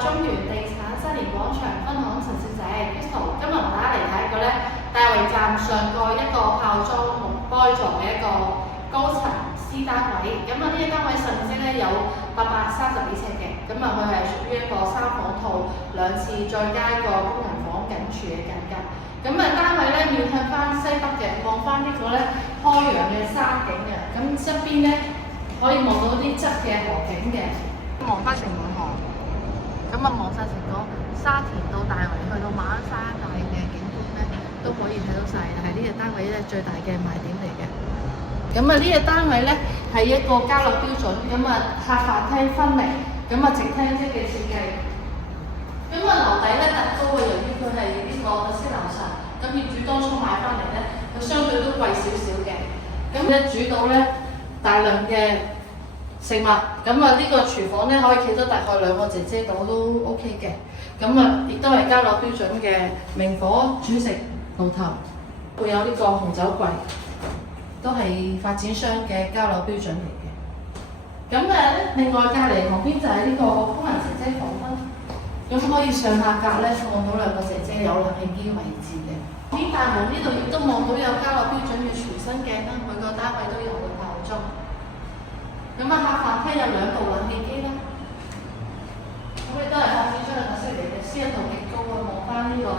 中原地產新年廣場分行陳小姐 Crystal， 今日同大家嚟睇一個咧大圍站上蓋一個炮裝木玻璃座嘅一個高層 C 單位。咁呢個單位實面積咧有830幾尺嘅，咁佢係屬於一個3房套2次再加一個工人房緊處嘅間隔。咁單位咧面向翻西北嘅，望翻呢個咧開揚嘅山景嘅，咁側邊咧可以望到啲側嘅河景嘅，望翻城門河，咁望晒成個沙田到大圍去到馬鞍山大嘅景觀咧，都可以睇到晒，係呢個單位咧最大嘅賣點嚟嘅。咁呢個單位咧係一個交樓標準，客飯廳分離，直廳式嘅設計。樓底咧特高嘅，由於佢係呢個特色樓層，咁業主當初買翻嚟咧，佢相對都貴少少嘅。煮到咧大量嘅食物，呢個廚房咧可以企到大概2個姐姐度都 OK 嘅。亦都係交樓標準嘅明火煮食爐頭，會有呢個紅酒櫃，都係發展商嘅交樓標準嚟嘅。另外隔離旁邊就係呢個工人姐姐房啦。可以上下格咧望到2個姐姐，有冷氣機位置嘅。邊大門呢度亦都望到有交樓標準嘅全身鏡啦，每個單位都有嘅校裝。客飯廳有2部冷氣機啦。亦都係發展商嘅特色嚟嘅，私隱度極高啊！望翻呢個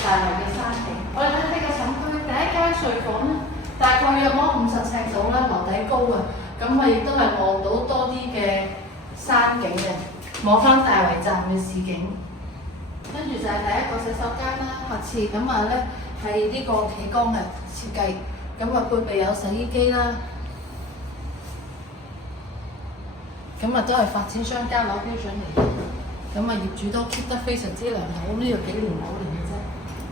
大圍嘅山景。我哋睇個寢區，第一間睡房咧，大概約摸50尺到啦，樓底高啊。亦都係望到多啲嘅山景嘅。望翻大圍站嘅市景，跟住就係第一個洗手間啦，下次係呢個企缸嘅設計，配備有洗衣機啦，都係發展商交樓標準嚟嘅，業主都 keep 得非常之良好，呢個幾年9年嘅啫。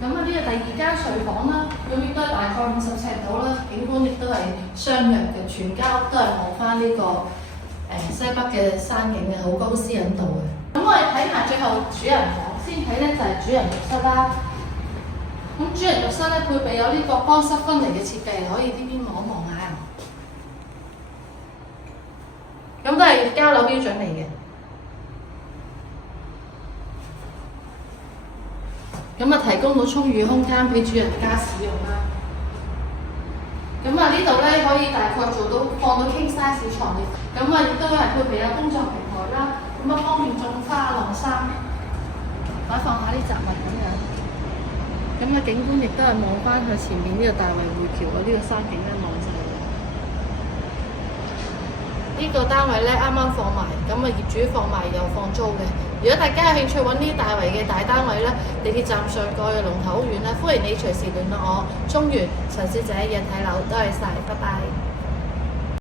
呢個第2間睡房啦，亦都係大概50尺到啦，景觀亦都係相若嘅，全家都係望翻呢個西北嘅山景嘅，好高私隱度嘅。我哋睇埋最後主人房，先睇咧就係主人浴室啦。主人浴室咧配備有呢個乾濕分離嘅設計，可以呢邊望一望下。都係交樓標準嚟嘅。提供到充裕空間俾主人家使用啦。呢度咧可以大概做到放到 king size 床嘅，亦都係配備有工作平台啦，方便種花晾衫，擺放下啲雜物咁樣。景觀亦都係望翻去前面呢個大圍匯橋嘅呢個山景咧，望晒嘅。呢個單位咧啱啱放埋，業主放埋又放租嘅。如果大家有興趣揾呢啲大圍嘅大單位咧，地鐵站上蓋嘅龍頭好遠啦，歡迎你隨時聯絡我。中原陳小姐約睇樓，多謝晒，拜拜。